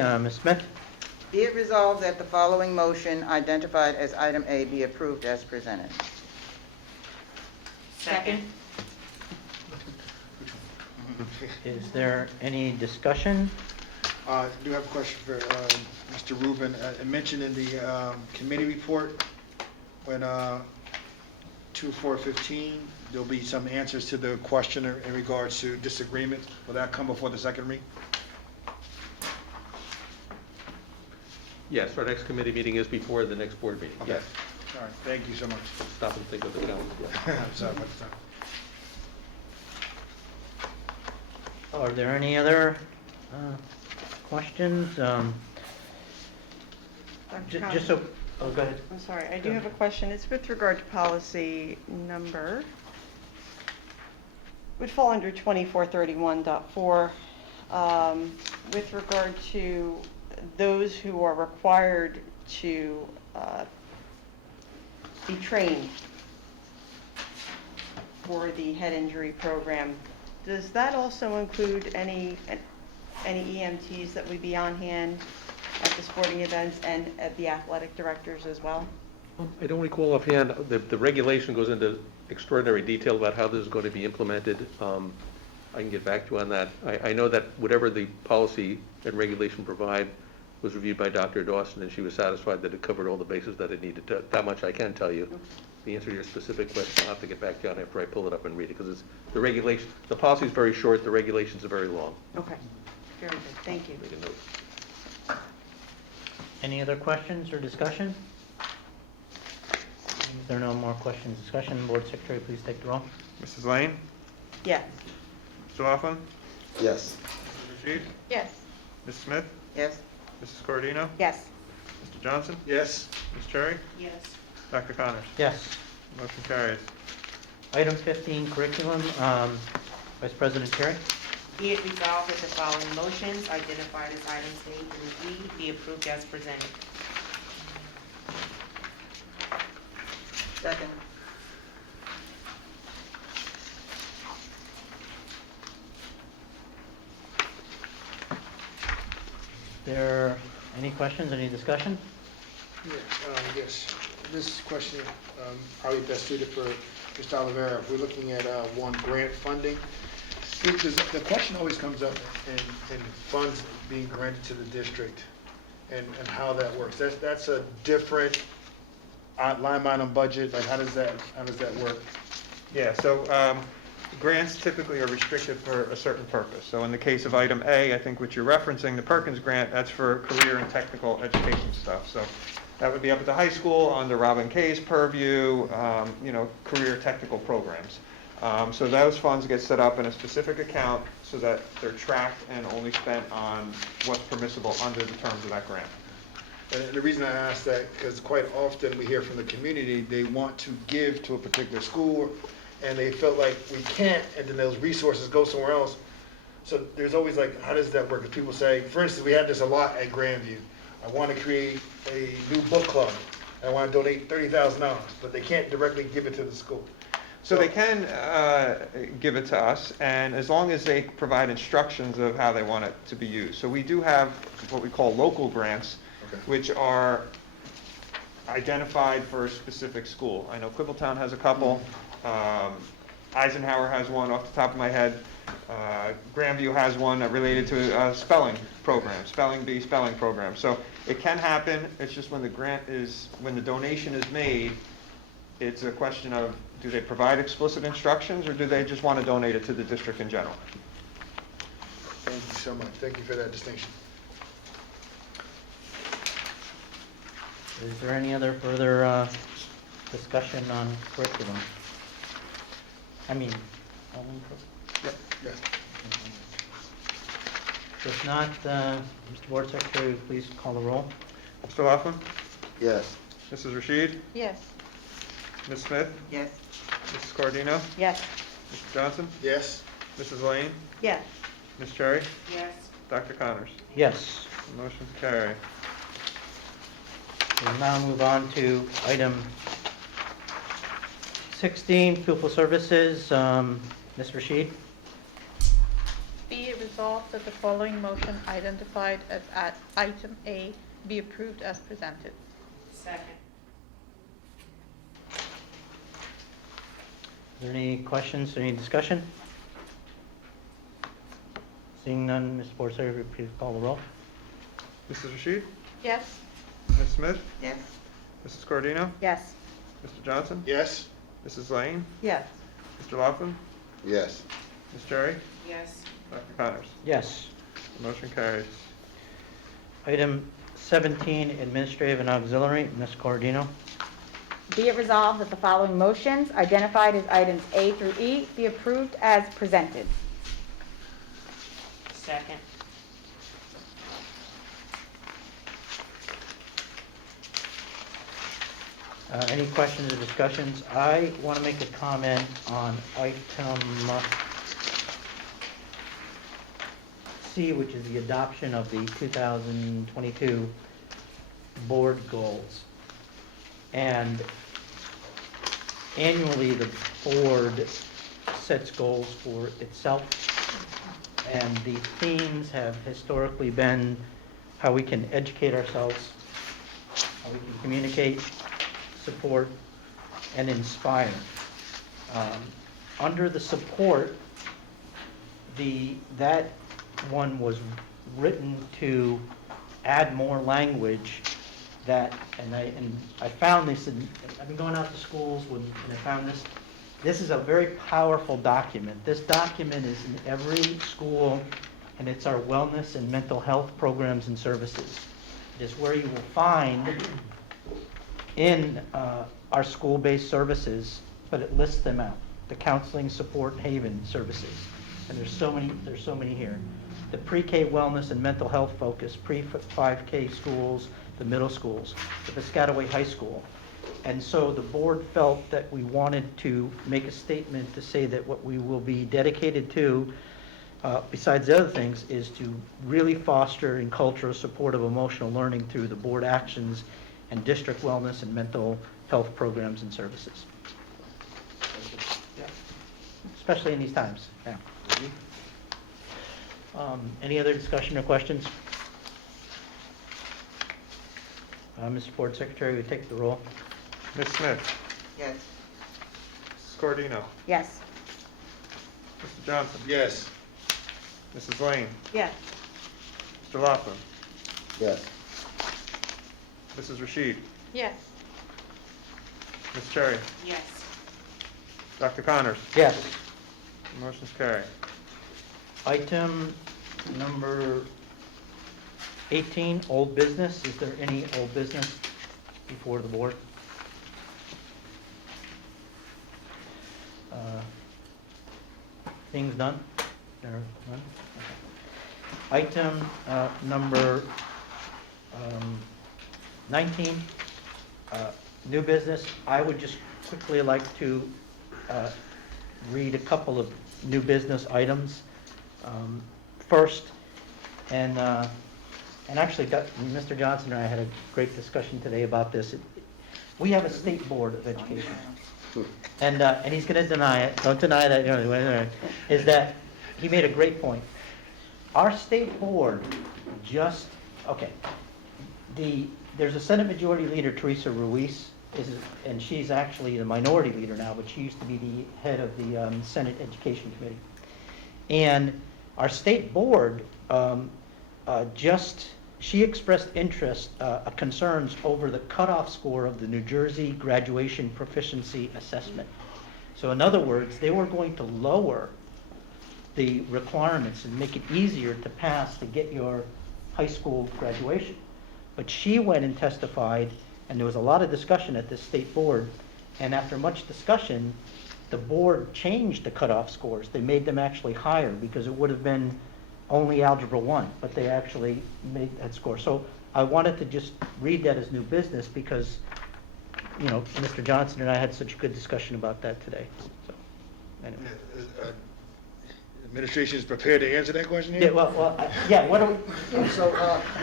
Ms. Smith? Be it resolved that the following motion identified as item A be approved as presented. Second. Is there any discussion? I do have a question for Mr. Rubin. I mentioned in the committee report when 2415, there'll be some answers to the question in regards to disagreement. Will that come before the second read? Yes, our next committee meeting is before the next board meeting. Okay. Yes. All right, thank you so much. Stop and think of the calendar. Yeah. I'm sorry about the time. Are there any other questions? Just so, oh, go ahead. I'm sorry, I do have a question. It's with regard to policy number, would fall under 2431.4, with regard to those who are required to be trained for the head injury program. Does that also include any EMTs that would be on hand at the sporting events and at the athletic directors as well? I don't recall offhand, the regulation goes into extraordinary detail about how this is going to be implemented. I can get back to you on that. I know that whatever the policy and regulation provide was reviewed by Dr. Dawson, and she was satisfied that it covered all the bases that it needed to. That much I can tell you. The answer to your specific question, I'll have to get back to you on after I pull it up and read it, because it's the regulation. The policy is very short. The regulations are very long. Okay, very good, thank you. Make a note. Any other questions or discussion? If there are no more questions, discussion, Board Secretary, please take the roll. Mrs. Lane? Yes. Mr. Laughlin? Yes. Mrs. Rashid? Yes. Ms. Smith? Yes? Mrs. Cordino? Yes. Mr. Johnson? Yes? Ms. Cherry? Yes. Dr. Connors? Yes. Motion carries. Item 15, curriculum, Vice President Cherry. Be it resolved that the following motions identified as items A through E be approved as presented. Second? There any questions, any discussion? Yeah, yes. This question probably best suited for Mr. Oliveira. If we're looking at one grant funding, because the question always comes up in funds being granted to the district and how that works. That's a different line item budget. Like how does that work? Yeah, so grants typically are restricted for a certain purpose. So in the case of item A, I think what you're referencing, the Perkins grant, that's for career and technical education stuff. So that would be up at the high school under Robin Kay's purview, career technical programs. So those funds get set up in a specific account so that they're tracked and only spent on what's permissible under the terms of that grant. And the reason I ask that, because quite often we hear from the community, they want to give to a particular school, and they felt like we can't, and then those resources go somewhere else. So there's always like, how does that work? Because people say, for instance, we have this a lot at Grandview. I want to create a new book club, and I want to donate $30,000, but they can't directly give it to the school. So they can give it to us, and as long as they provide instructions of how they want it to be used. So we do have what we call local grants, Okay. which are identified for a specific school. I know Quibbletown has a couple. Eisenhower has one off the top of my head. Grandview has one related to a spelling program, spelling bee spelling program. So it can happen. It's just when the donation is made, it's a question of, do they provide explicit instructions, or do they just want to donate it to the district in general? Thank you so much. Thank you for that distinction. Is there any other further discussion on curriculum? Yes. If not, Mr. Board Secretary, please call the roll. Mr. Laughlin? Yes. Mrs. Rashid? Yes. Ms. Smith? Yes? Mrs. Cordino? Yes. Mr. Johnson? Yes? Mrs. Lane? Yes. Ms. Cherry? Yes. Dr. Connors? Yes. Motion carry. We'll now move on to item 16, pupil services. Ms. Rashid? Be it resolved resolved that the following motion identified as at item A be approved as presented. Second. Is there any questions, any discussion? Seeing none, Ms. Board Secretary, please call the roll. Mrs. Rashid? Yes. Ms. Smith? Yes. Mrs. Cordino? Yes. Mr. Johnson? Yes? Mrs. Lane? Yes. Mr. Laughlin? Yes. Ms. Cherry? Yes. Dr. Connors? Yes. The motion carries. Item 17, Administrative and Auxiliary, Ms. Cordino. Be it resolved that the following motions, identified as items A through E, be approved as presented. Second. Any questions or discussions? I want to make a comment on item C, which is the adoption of the 2022 board goals. And annually, the board sets goals for itself. And the themes have historically been how we can educate ourselves, how we can communicate, support, and inspire. Under the support, that one was written to add more language that, and I found this, and I've been going out to schools and I found this. This is a very powerful document. This document is in every school, and it's our wellness and mental health programs and services. It is where you will find in our school-based services, but it lists them out. The counseling, support, Haven services, and there's so many here. The pre-K wellness and mental health focus, pre-5K schools, the middle schools, the Piscataway High School. And so the board felt that we wanted to make a statement to say that what we will be dedicated to, besides the other things, is to really foster and culture supportive emotional learning through the board actions and district wellness and mental health programs and services. Especially in these times, yeah. Any other discussion or questions? Mr. Board Secretary, we take the roll. Ms. Smith? Yes. Mrs. Cordino? Yes. Mr. Johnson? Yes. Mrs. Lane? Yes. Mr. Laughlin? Yes. Mrs. Rashid? Yes. Ms. Cherry? Yes. Dr. Connors? Yes. The motion's carried. Item number 18, old business. Is there any old business before the board? Things done? There are none? Okay. Item number 19, new business. I would just quickly like to read a couple of new business items. First, and actually, Mr. Johnson and I had a great discussion today about this. We have a state board of education, and he's going to deny it. Don't deny that. You know, is that he made a great point. Our state board just there's a Senate Majority Leader, Teresa Ruiz, and she's actually the minority leader now, but she used to be the head of the Senate Education Committee. And our state board she expressed interest, concerns over the cutoff score of the New Jersey Graduation Proficiency Assessment. So in other words, they were going to lower the requirements and make it easier to pass to get your high school graduation. But she went and testified, and there was a lot of discussion at this state board, and after much discussion, the board changed the cutoff scores. They made them actually higher because it would have been only Algebra 1, but they actually made that score. So I wanted to just read that as new business because, you know, Mr. Johnson and I had such a good discussion about that today. So, anyway. Administration is prepared to answer that question here? Yeah, what do we? So,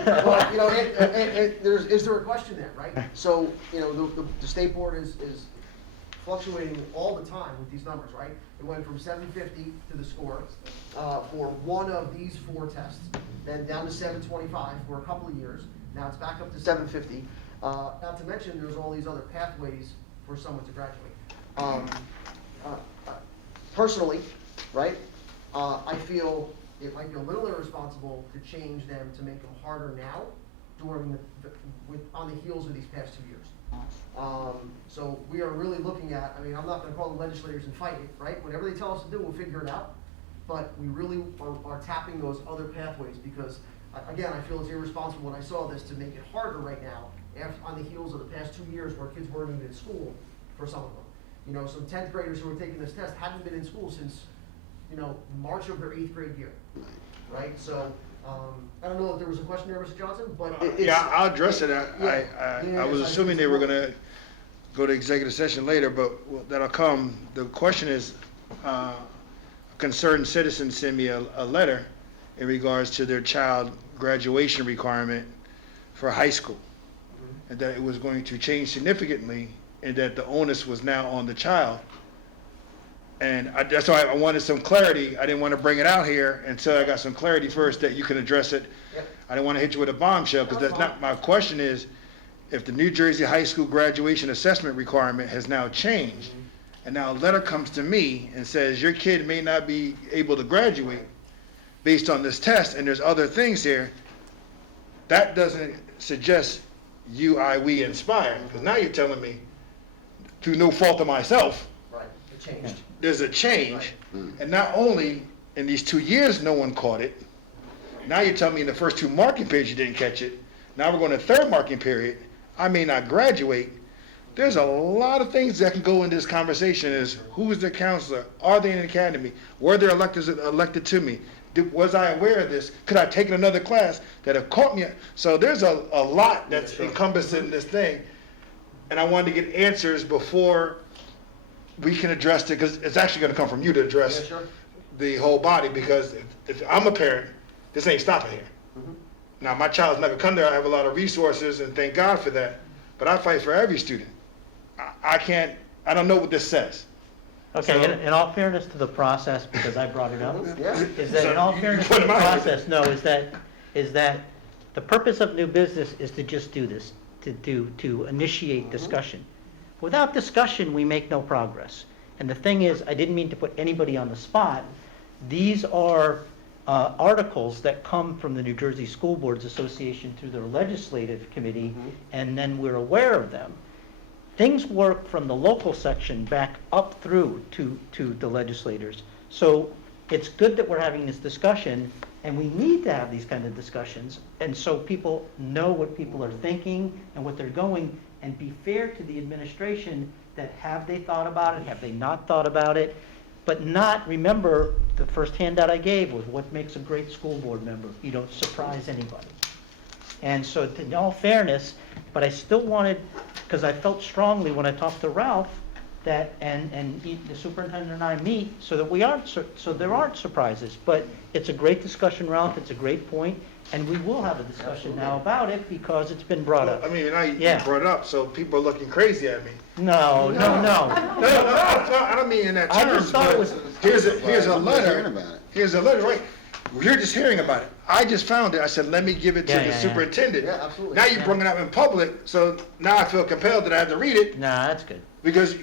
well, you know, is there a question there, right? So, you know, the state board is fluctuating all the time with these numbers, right? It went from 750 to the score for one of these 4 tests, then down to 725 for a couple of years. Now it's back up to 750. Not to mention, there's all these other pathways for someone to graduate. Personally, right, I feel it might be a little irresponsible to change them to make them harder now during on the heels of these past 2 years. So we are really looking at, I mean, I'm not gonna call the legislators and fight it, right? Whatever they tell us to do, we'll figure it out. But we really are tapping those other pathways because, again, I feel it's irresponsible when I saw this to make it harder right now on the heels of the past 2 years where kids weren't even in school for some of them. You know, some 10th graders who were taking this test hadn't been in school since, March of their 8th grade year, right? So, I don't know if there was a question there, Mr. Johnson, but it's. Yeah, I'll address it. I was assuming they were gonna go to executive session later, but that'll come. The question is, a concerned citizen sent me a letter in regards to their child graduation requirement for high school. And that it was going to change significantly and that the onus was now on the child. And that's why I wanted some clarity. I didn't want to bring it out here until I got some clarity first that you can address it. Yep. I didn't want to hit you with a bombshell because that's not, my question is, if the New Jersey high school graduation assessment requirement has now changed, and now a letter comes to me and says, your kid may not be able to graduate based on this test, and there's other things here, that doesn't suggest we inspire. Because now you're telling me, through no fault of myself, Right, it changed. there's a change, and not only in these 2 years no one caught it, now you're telling me in the first 2 marking periods you didn't catch it, now we're going to 3rd marking period, I may not graduate. There's a lot of things that can go in this conversation is, who is the counselor, are they in the academy, were their electors elected to me, was I aware of this, could I have taken another class that have caught me, so there's a lot that's encompassed in this thing, and I wanted to get answers before we can address it, because it's actually going to come from you to address Yeah, sure. the whole body, because if I'm a parent, this ain't stopping here. Now, my child's not gonna come there, I have a lot of resources, and thank God for that, but I fight for every student. I don't know what this says. Okay, So- in all fairness to the process, because I brought it up, Yeah. is that in all You fairness put to the them out. process, no, is that the purpose of new business is to just do this, to initiate discussion. Without discussion, we make no progress. And the thing is, I didn't mean to put anybody on the spot. These are articles that come from the New Jersey School Boards Association through their legislative committee, and then we're aware of them. Things work from the local section back up through to the legislators. So it's good that we're having this discussion, and we need to have these kind of discussions, and so people know what people are thinking and what they're going, and be fair to the administration that have they thought about it, have they not thought about it, but not, remember, the first handout I gave was what makes a great school board member. You don't surprise anybody. And so in all fairness, but I still wanted, because I felt strongly when I talked to Ralph, that, and the superintendent and I meet, so that we aren't, so there aren't surprises. But it's a great discussion, Ralph, it's a great point, and we will have a discussion now about it because it's been brought up. I mean, now you Yeah. brought it up, so people are looking crazy at me. No. No, I don't mean in that I terms, just thought it but was- here's a I'm just hearing letter, about it. here's a letter, right? You're just hearing about it. I just found it, I said, let me give it to Yeah, the yeah, yeah. superintendent. Yeah, absolutely. Now you bring it up in public, so now I feel compelled that I have to read it, Nah, that's good. because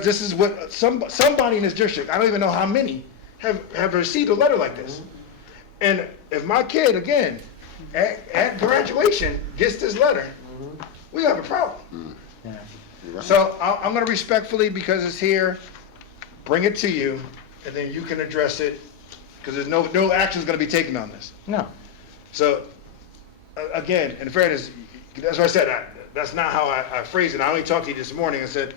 this is what, somebody in this district, I don't even know how many, have received a letter like this. And if my kid, again, at graduation, gets this letter, we have a problem. Yeah. You're right. So I'm gonna respectfully, because it's here, bring it to you, and then you can address it, because there's no action's gonna be taken on this. No. So, again, in fairness, that's what I said, that's not how I phrased it. I only talked to you this morning and said,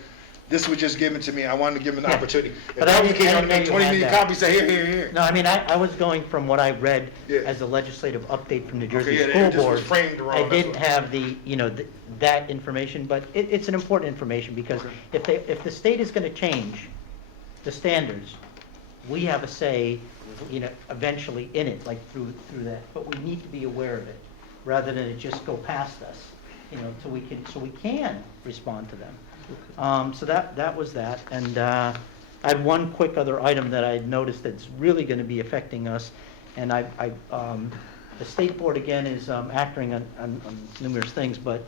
this was just given to me, I wanted to give him an Yeah. opportunity. If But I that was the didn't- case, I I'd didn't know make you 20 had million that. copies, say, here. No, I mean, I was going from what I read Yeah. as the legislative update from New Jersey yeah, it School just was Board. framed wrong, I that's didn't all. have that information, but it's an important information, because if the state is gonna change the standards, we have a say, eventually in it, like through that, but we need to be aware of it, rather than it just go past us, so we can respond to them. So that was that, and, I had one quick other item that I had noticed that's really going to be affecting us, and the state board again is acting on numerous things, but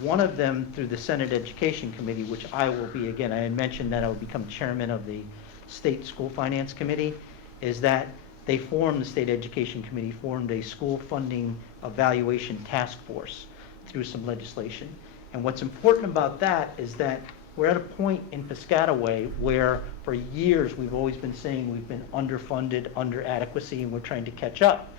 one of them through the Senate Education Committee, which I will be, again, I had mentioned that I will become chairman of the State School Finance Committee, is that the State Education Committee formed a school funding evaluation task force through some legislation. And what's important about that is that we're at a point in Piscataway where for years we've always been saying we've been underfunded, under adequacy, and we're trying to catch up.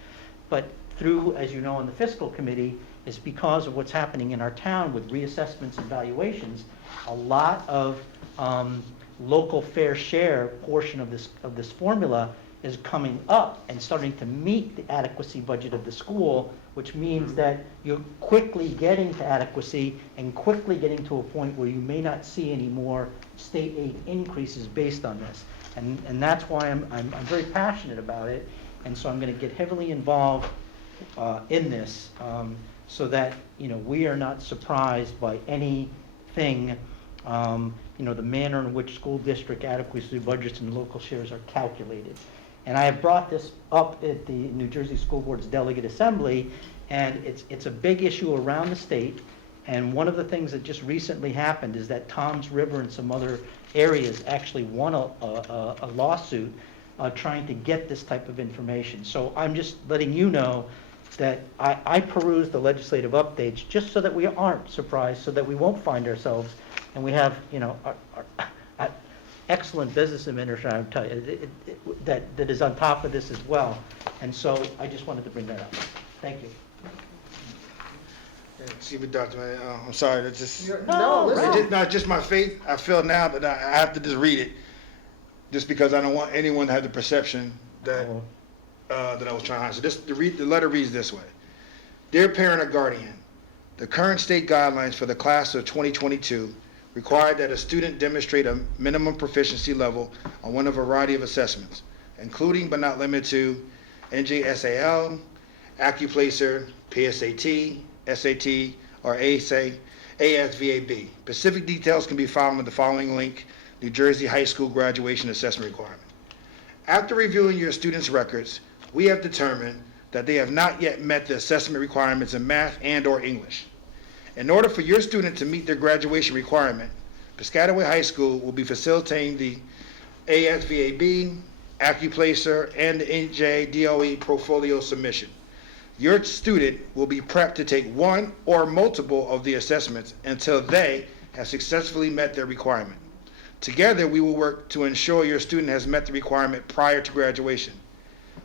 But through, as you know, on the fiscal committee, is because of what's happening in our town with reassessments and valuations, a lot of local fair share portion of this formula is coming up and starting to meet the adequacy budget of the school, which means that you're quickly getting to adequacy and quickly getting to a point where you may not see any more state aid increases based on this. And that's why I'm very passionate about it, and so I'm going to get heavily involved in this, so that, you know, we are not surprised by anything, you know, the manner in which school district adequacy budgets and local shares are calculated. And I have brought this up at the New Jersey School Board's Delegate Assembly, and it's a big issue around the state. And one of the things that just recently happened is that Toms River and some other areas actually won a lawsuit trying to get this type of information. So I'm just letting you know that I peruse the legislative updates just so that we aren't surprised, so that we won't find ourselves, and we have, you know, our excellent business administrator that is on top of this as well. And so I just wanted to bring that up. Thank you. See, but Dr. Man, I'm sorry, that's just, No, listen. it's not just my faith. I feel now that I have to just read it, just because I don't want anyone to have the perception that that I was trying to hide. So the letter reads this way. Dear parent or guardian, the current state guidelines for the class of 2022 require that a student demonstrate a minimum proficiency level on one of a variety of assessments, including but not limited to NJSAL, Accuplacer, PSAT, SAT, or ASVAB. Specific details can be found with the following link, New Jersey High School Graduation Assessment Requirement. After reviewing your students' records, we have determined that they have not yet met the assessment requirements in math and/or English. In order for your student to meet their graduation requirement, Piscataway High School will be facilitating the ASVAB, Accuplacer, and the NJDOE portfolio submission. Your student will be prepped to take one or multiple of the assessments until they have successfully met their requirement. Together, we will work to ensure your student has met the requirement prior to graduation.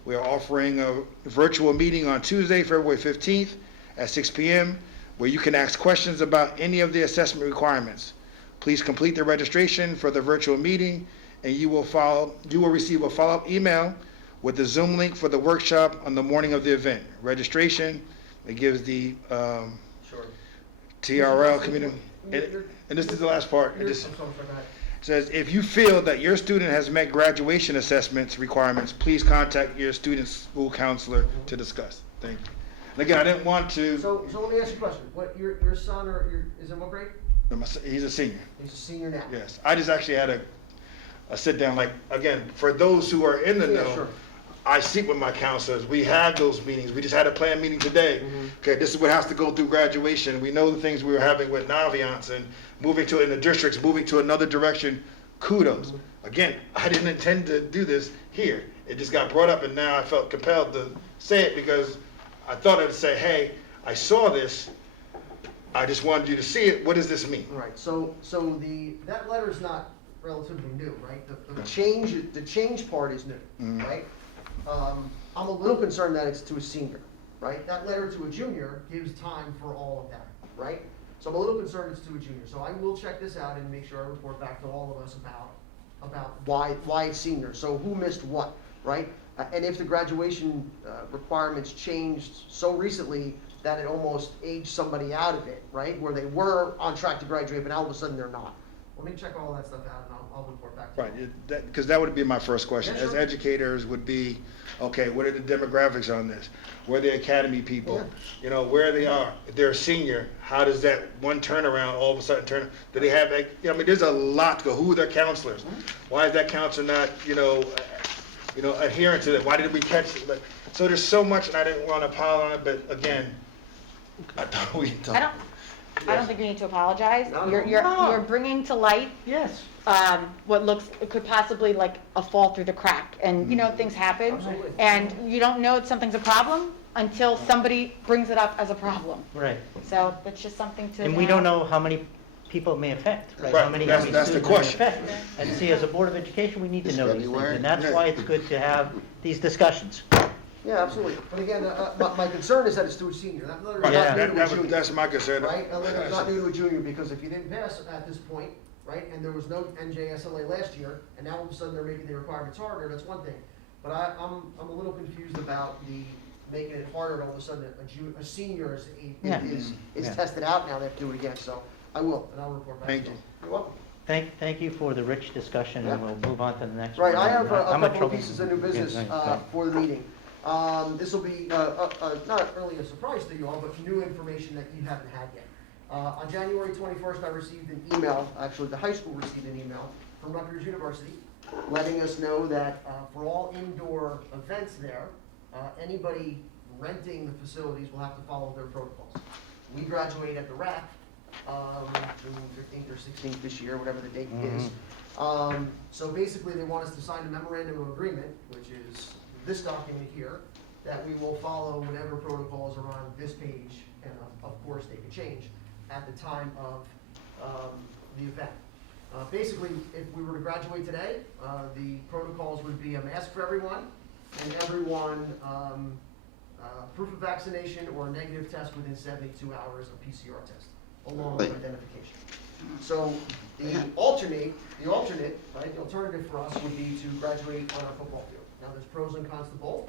We are offering a virtual meeting on Tuesday, February 15th at 6 p.m., where you can ask questions about any of the assessment requirements. Please complete the registration for the virtual meeting, and you will receive a follow-up email with the Zoom link for the workshop on the morning of the event. Registration, it gives the TRL community, and this is the last part. It just says, if you feel that your student has met graduation assessments requirements, please contact your student's school counselor to discuss. Thank you. And again, I didn't want to. So let me ask you a question. What, your son is in what grade? He's a senior. He's a senior now. Yes. I just actually had a sit down, like, again, for those who are in the know, sure. I speak with my counselors. We have those meetings. We just had a planned meeting today. Okay, this is what has to go through graduation. We know the things we were having with Naviance and moving to in the districts, moving to another direction. Kudos. Again, I didn't intend to do this here. It just got brought up, and now I felt compelled to say it because I thought I'd say, hey, I saw this. I just wanted you to see it. What does this mean? All right. So that letter is not relatively new, right? The change part is new, right? I'm a little concerned that it's to a senior, right? That letter to a junior gives time for all of that, right? So I'm a little concerned it's to a junior. So I will check this out and make sure I report back to all of us about why it's senior. So who missed what, right? And if the graduation requirements changed so recently that it almost aged somebody out of it, right? Where they were on track to graduate, but now all of a sudden they're not. Let me check all that stuff out and I'll report back to you. Right, because that would be my first question. Yeah, As sure. educators would be, okay, what are the demographics on this? Where are the academy people? You know, where they are. If they're a senior, how does that one turnaround all of a sudden turn? Do they have, like, I mean, there's a lot to go. Who are their counselors? Why is that counselor not, adherent to that? Why did we catch it? Like, so there's so much, and I didn't want to pile on it, but again, I thought we talked. I don't think you need to apologize. No, no. You're bringing to light Yes. what could possibly like a fall through the crack, and things happen, Absolutely. and you don't know something's a problem until somebody brings it up as a problem. Right. So that's just something to. And we don't know how many people it may affect, right? Right, How many that's the students it may question. affect. And see, as a Board of Education, we need to It's know these things, February. and that's why it's good to have these discussions. Yeah, absolutely. But again, my concern is that it's to a senior, not Right, Yeah. new to a junior. that's my concern. Right, not new to a junior, because if you didn't pass at this point, right, and there was no NJSLA last year, and now all of a sudden they're making the requirements harder, that's one thing. But I'm a little confused about the making it harder, all of a sudden, a senior Yeah. is Yeah. tested out now, they have to do it again, so I will, and I'll report back. Thank to you. You're welcome. Thank you for the rich discussion, and Yeah. we'll move on to the next one. Right, I have a I'm in couple of trouble. pieces of new business Yeah, thanks. for the meeting. This will be not really a surprise to you all, but new information that you haven't had yet. On January 21st, I received an email, actually the high school received an email from Rutgers University letting us know that for all indoor events there, anybody renting the facilities will have to follow their protocols. We graduate at the RAC, June 15th or 16th this year, whatever the date is. So basically, they want us to sign a memorandum of agreement, which is this document here, that we will follow whatever protocols are on this page, and of course, they could change at the time of the event. Basically, if we were to graduate today, the protocols would be a mask for everyone, and everyone, proof of vaccination or a negative test within 72 hours, a PCR test, along with identification. So the alternate, right, the alternative for us would be to graduate on our football field. Now, there's pros and cons to both,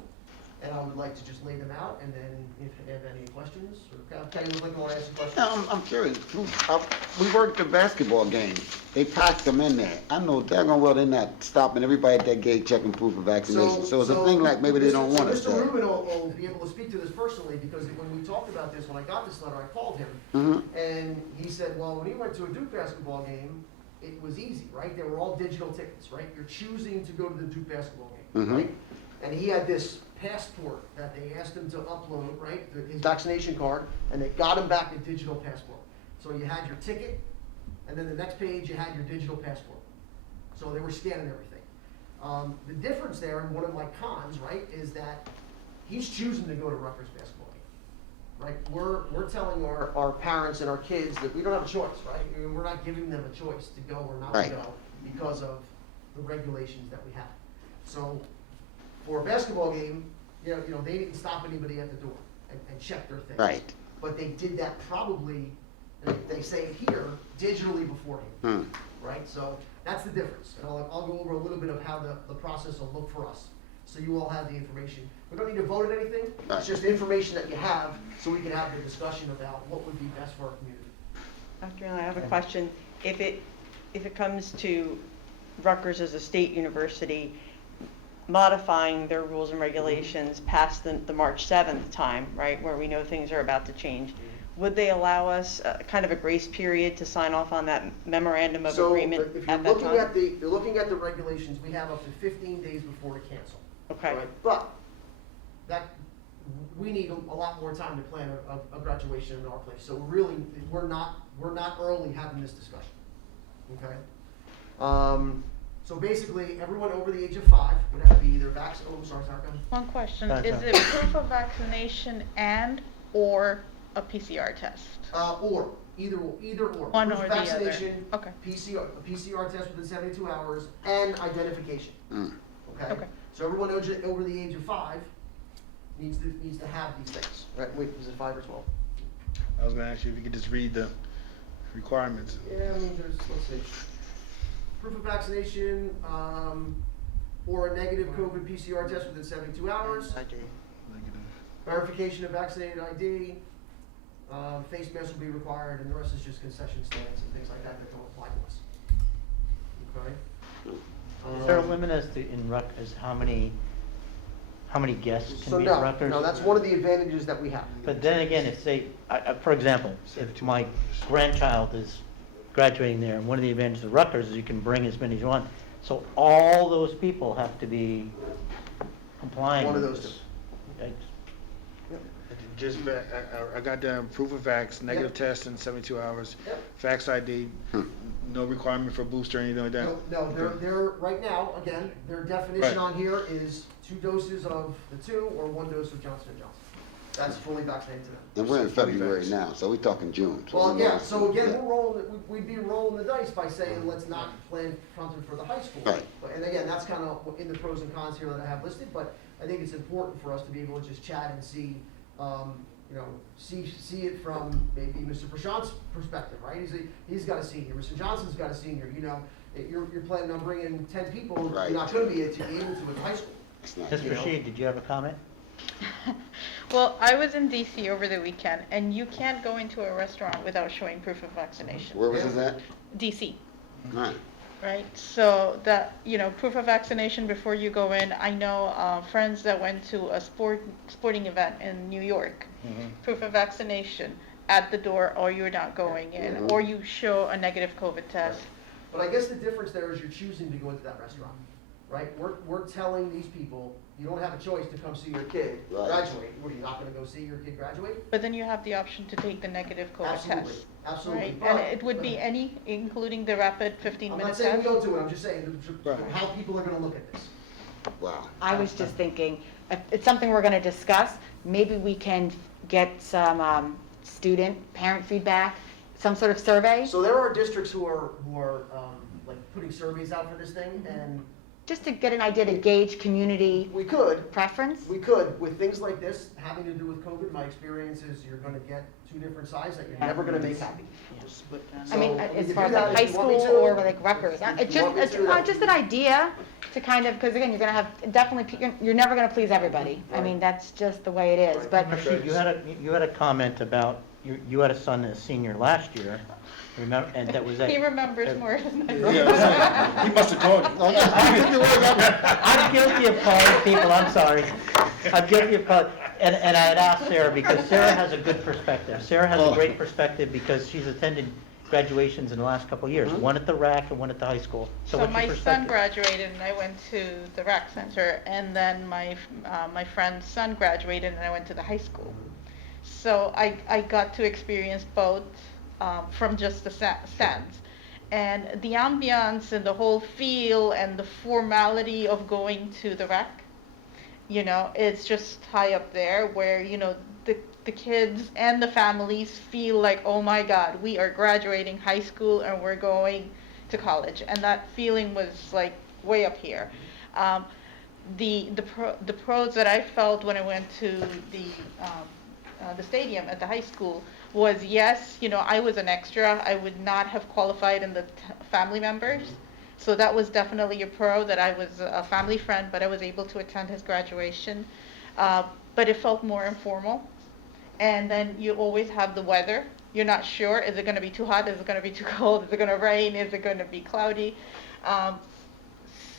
and I would like to just lay them out, and then if you have any questions, or Kenny would like to ask a question. Now, I'm curious. We worked the basketball game. They packed them in there. I know daggone well they're not stopping everybody at that gate checking proof of vaccination. So it's a thing like maybe they don't want us So there. Mr. Rubin will be able to speak to this personally, because when we talked about this, when I got this letter, I called him, and he said, well, when he went to a Duke basketball game, it was easy, right? They were all digital tickets, right? You're choosing to go to the Duke basketball game, right? And he had this passport that they asked him to upload, right? His vaccination card, and they got him back a digital passport. So you had your ticket, and then the next page you had your digital passport. So they were scanning everything. The difference there, and one of my cons, right, is that he's choosing to go to Rutgers basketball game, right? We're telling our parents and our kids that we don't have a choice, right? I mean, we're not giving them a choice to go or not to Right. go because of the regulations that we have. So for a basketball game, you know, they didn't stop anybody at the door and check their things. Right. But they did that probably, they say it here, digitally beforehand, right? So that's the difference. And I'll go over a little bit of how the process will look for us, so you all have the information. We don't need to vote on anything, it's just information that you have, so we can have the discussion about what would be best for our community. Dr. Allen, I have a question. If it comes to Rutgers as a state university modifying their rules and regulations past the March 7th time, right, where we know things are about to change, would they allow us kind of a grace period to sign off on that memorandum of agreement So if you're at that looking time? at you're looking at the regulations, we have up to 15 days before to cancel. Okay. Right? But we need a lot more time to plan a graduation in our place. So really, we're not early having this discussion. Okay? So basically, everyone over the age of 5 would have to be either vaccinated. Oh, sorry, go ahead. One question, Gotcha. is it proof of vaccination or a PCR test? Or either or. One Proof or of the other. vaccination, Okay. a PCR test within 72 hours, and identification. Okay. Okay. So everyone over the age of 5 needs to have these things. Right? Wait, is it 5 or 12? I was gonna ask you if you could just read the requirements. Yeah, I mean, let's see. Proof of vaccination, or a negative COVID PCR test within 72 hours. Verification of vaccinated ID. Face masks will be required, and the rest is just concession stands and things like that that don't apply to us. okay? Is there a limit as to, as how many guests So can be at no, Rutgers? no, that's one of the advantages that we have. But then again, if say, for example, if my grandchild is graduating there, and one of the advantages of Rutgers is you can bring as many as you want. So all those people have to be complying One of with those this. two. Yikes. Just, I got down proof of vax, negative test in 72 hours, Yep. vax ID, no requirement for booster or anything like that? No, they're, right now, again, their definition Right. on here is 2 doses of the 2 or 1 dose of Johnson & Johnson. That's fully vaccinated to them. And we're in February now, so we're talking June. So Well, we yeah, know- so again, we're rolling, we'd be rolling the dice by saying, let's not plan something for the high school. Right. And again, that's kind of in the pros and cons here that I have listed, but I think it's important for us to be able to just chat and see, you know, see it from maybe Mr. Prashant's perspective, right? He's got a senior, Mr. Johnson's got a senior, you know, you're planning on bringing 10 people, Right. you're not gonna be able to at high school. It's not- Ms. Rashid, did you have a comment? Well, I was in DC over the weekend, and you can't go into a restaurant without showing proof of vaccination. Where was this at? DC, Right. right? So that, you know, proof of vaccination before you go in. I know friends that went to a sporting event in New York. Proof of vaccination at the door, or you're not going in, or you show a negative COVID test. But I guess the difference there is you're choosing to go into that restaurant, right? We're telling these people, you don't have a choice to come see your kid Right. graduate. What, are you not gonna go see your kid graduate? But then you have the option to take the negative COVID Absolutely, test. absolutely. Right, But- and it would be any, including the rapid I'm 15-minute not test. saying we don't do it, I'm just saying Right. how people are gonna look at this. Wow. I was just thinking, if it's something we're gonna discuss, maybe we can get some student, parent feedback, some sort of survey, So there are districts who are like putting surveys out for this thing, and just to get an idea to gauge community we could, preference. with things like this having to do with COVID, my experience is you're gonna get 2 different sides that you're never gonna make happy. I mean, So, as we far can as do like that high if you want me school to. or like Rutgers, If it's you want me just, to, it's just an idea to kind of, because again, you're gonna have, definitely, you're never gonna please everybody. I mean, that's just the way it is, but Rashid, you had a comment about, you had a son, a senior last year, remember, and that was He remembers more than I do. Yeah, he must have told you. I'm guilty of calling people, I'm sorry. I'm guilty of calling, and I had asked Sarah, because Sarah has a good perspective. Sarah has a great perspective because she's attended graduations in the last couple of years, one at the RAC and one at the high school. So So what's your my son perspective? graduated and I went to the rec center, and then my friend's son graduated and I went to the high school. So I got to experience both from just the stands. And the ambiance and the whole feel and the formality of going to the rec, you know, it's just high up there where, you know, the kids and the families feel like, oh my God, we are graduating high school and we're going to college. And that feeling was like way up here. The pros that I felt when I went to the stadium at the high school was, yes, you know, I was an extra. I would not have qualified in the family members. So that was definitely a pro, that I was a family friend, but I was able to attend his graduation. But it felt more informal. And then you always have the weather. You're not sure, is it going to be too hot? Is it going to be too cold? Is it going to rain? Is it going to be cloudy?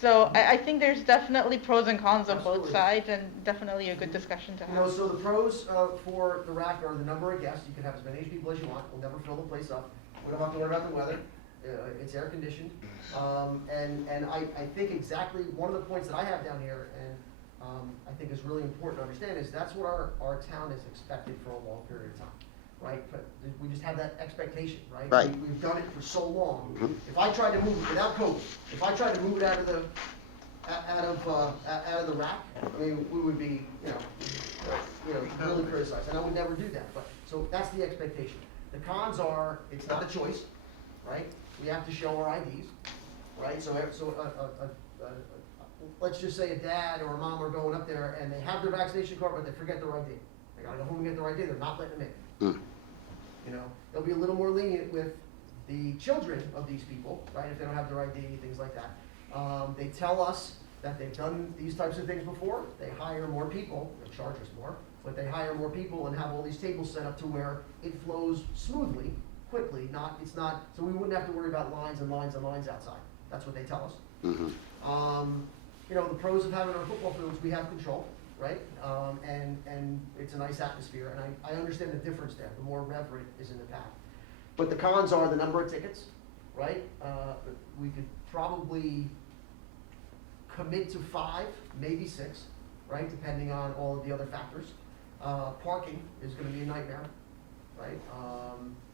So I think there's definitely pros and cons on both Absolutely. sides, and definitely a good discussion to You know, have. so the pros for the rack are the number of guests. You can have as many people as you want. We'll never fill the place up. We don't have to worry about the weather. It's air conditioned. And I think exactly one of the points that I have down here, and I think is really important to understand, is that's what our town is expected for a long period of time, right? But we just have that expectation, right? Right. We've done it for so long. If I tried to move it without COVID, if I tried to move it out of the rack, I mean, we would be, really criticized, and I would never do that. But so that's the expectation. The cons are, it's not a choice, right? We have to show our IDs, right? So let's just say a dad or a mom are going up there and they have their vaccination card, but they forget their ID. They gotta go home and get their ID. They're not letting them in. You know, they'll be a little more lenient with the children of these people, right? If they don't have their ID, things like that. They tell us that they've done these types of things before. They hire more people. They charge us more, but they hire more people and have all these tables set up to where it flows smoothly, quickly. So we wouldn't have to worry about lines and lines and lines outside. That's what they tell us. Mhm. You know, the pros of having our football fields, we have control, right? And it's a nice atmosphere, and I understand the difference there, the more reverent is in the pack. But the cons are the number of tickets, right? We could probably commit to 5, maybe 6, right, depending on all of the other factors. Parking is gonna be a nightmare, right?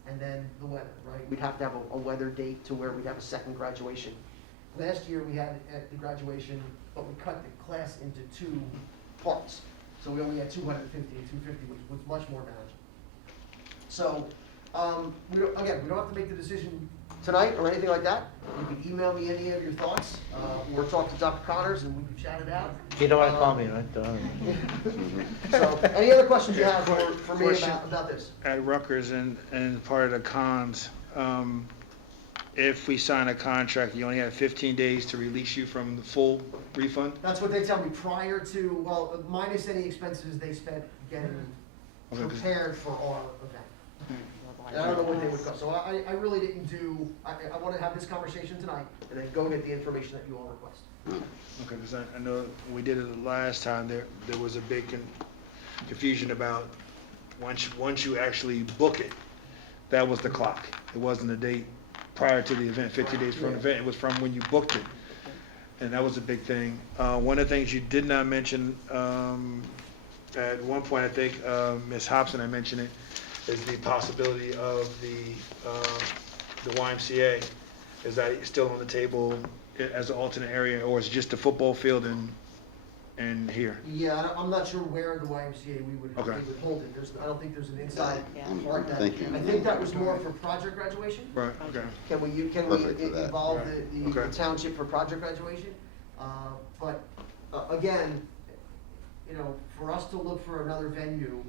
And then the weather, right? We'd have to have a weather date to where we'd have a second graduation. Last year, we had at the graduation, but we cut the class into 2 parts. So we only had 250 and 250, which was much more manageable. So, we don't have to make the decision tonight or anything like that. You can email me any of your thoughts, or talk to Dr. Connors and we can chat it out. You don't want to call me, right? So, any other questions you have for me Question. about this? At Rutgers and part of the cons, if we sign a contract, you only have 15 days to release you from the full refund? That's what they tell me prior to, well, minus any expenses they spent getting Okay, 'cause- prepared for our event. And I don't know what they would cost, so I really didn't do, I want to have this conversation tonight, and then go get the information that you all request. Okay, because I know when we did it the last time, there was a big confusion about once you actually book it, that was the clock. It wasn't the date prior to the event, 50 days from the event, it was from when you booked it. And that was a big thing. One of the things you did not mention, at one point, I think, Ms. Hobson, I mentioned it, is the possibility of the YMCA. Is that still on the table as an alternate area, or is it just the football field and here? Yeah, I'm not sure where the YMCA we would Okay. hold it, I don't think there's an inside I'm part that. thinking. I think that was more for project graduation. Right, okay. Can we Perfect for that. involve Right. the Okay. township for project graduation? But, again, you know, for us to look for another venue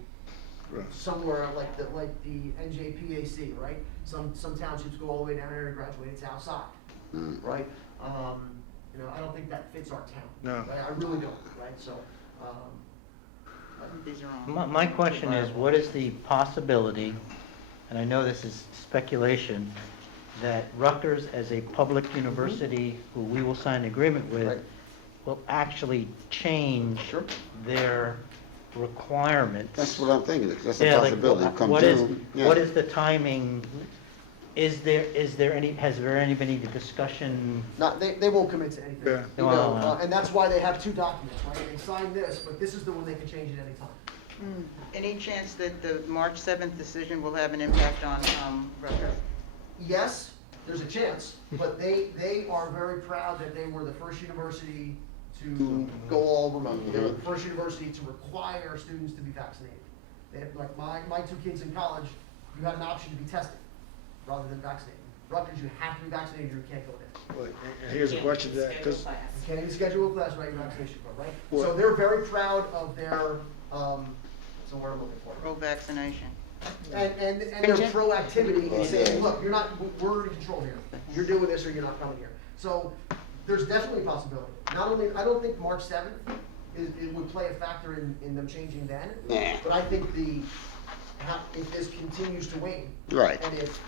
Right. somewhere like the NJPAC, right? Some townships go all the way down there and graduate, it's outside, Mm. right? You know, I don't think that fits our town. No. Right? I really don't, right? So, These are on. My question is, what is the possibility, and I know this is speculation, that Rutgers as a public university who we will sign an agreement Right. with will actually change Sure. their requirements? That's what I'm thinking, that's a Yeah, like, possibility, come what is, June. yeah. what is the timing? Is there any, has there been any discussion? not, they won't commit to anything. Yeah. You No, know, no, no. and that's why they have 2 documents, right? They sign this, but this is the one they can change at any time. Any chance that the March 7th decision will have an impact on Rutgers? Yes, there's a chance, but they are very proud that they were the first university to go all remote. They were the first university to require students to be vaccinated. They had, like, my 2 kids in college, you had an option to be tested rather than vaccinated. Rutgers, you have to be vaccinated or you can't go there. Well, and here's a question to that, because You can't even schedule a class without your vaccination card, right? So Well- they're very proud of their, what's the word I'm looking for? Pro-vaccination. And their proactivity in saying, look, we're in control here. You're doing this or you're not coming here. So there's definitely a possibility. Not only, I don't think March 7th it would play a factor in them changing then. Nah. But I think if this continues to wane. Right. And if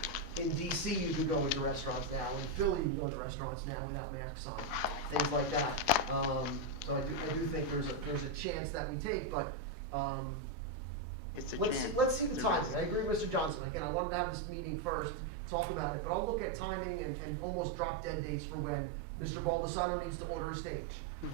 in DC you could go into restaurants now, in Philly you can go into restaurants now without masks on, things like that. So I do think there's a chance that we take, but, It's a let's chance. see the timing. I agree with Mr. Johnson. Again, I wanted to have this meeting first, talk about it, but I'll look at timing and almost drop dead dates for when Mr. Baldessano needs to order a stage,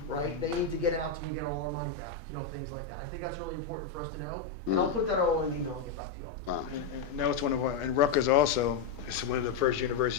right? They need to get it out so we get all our money back, you know, things like that. I think that's really important for us to know, and I'll put that all in an email and get back to you all. Wow. and that was one of our, and Rutgers also is one of the first universities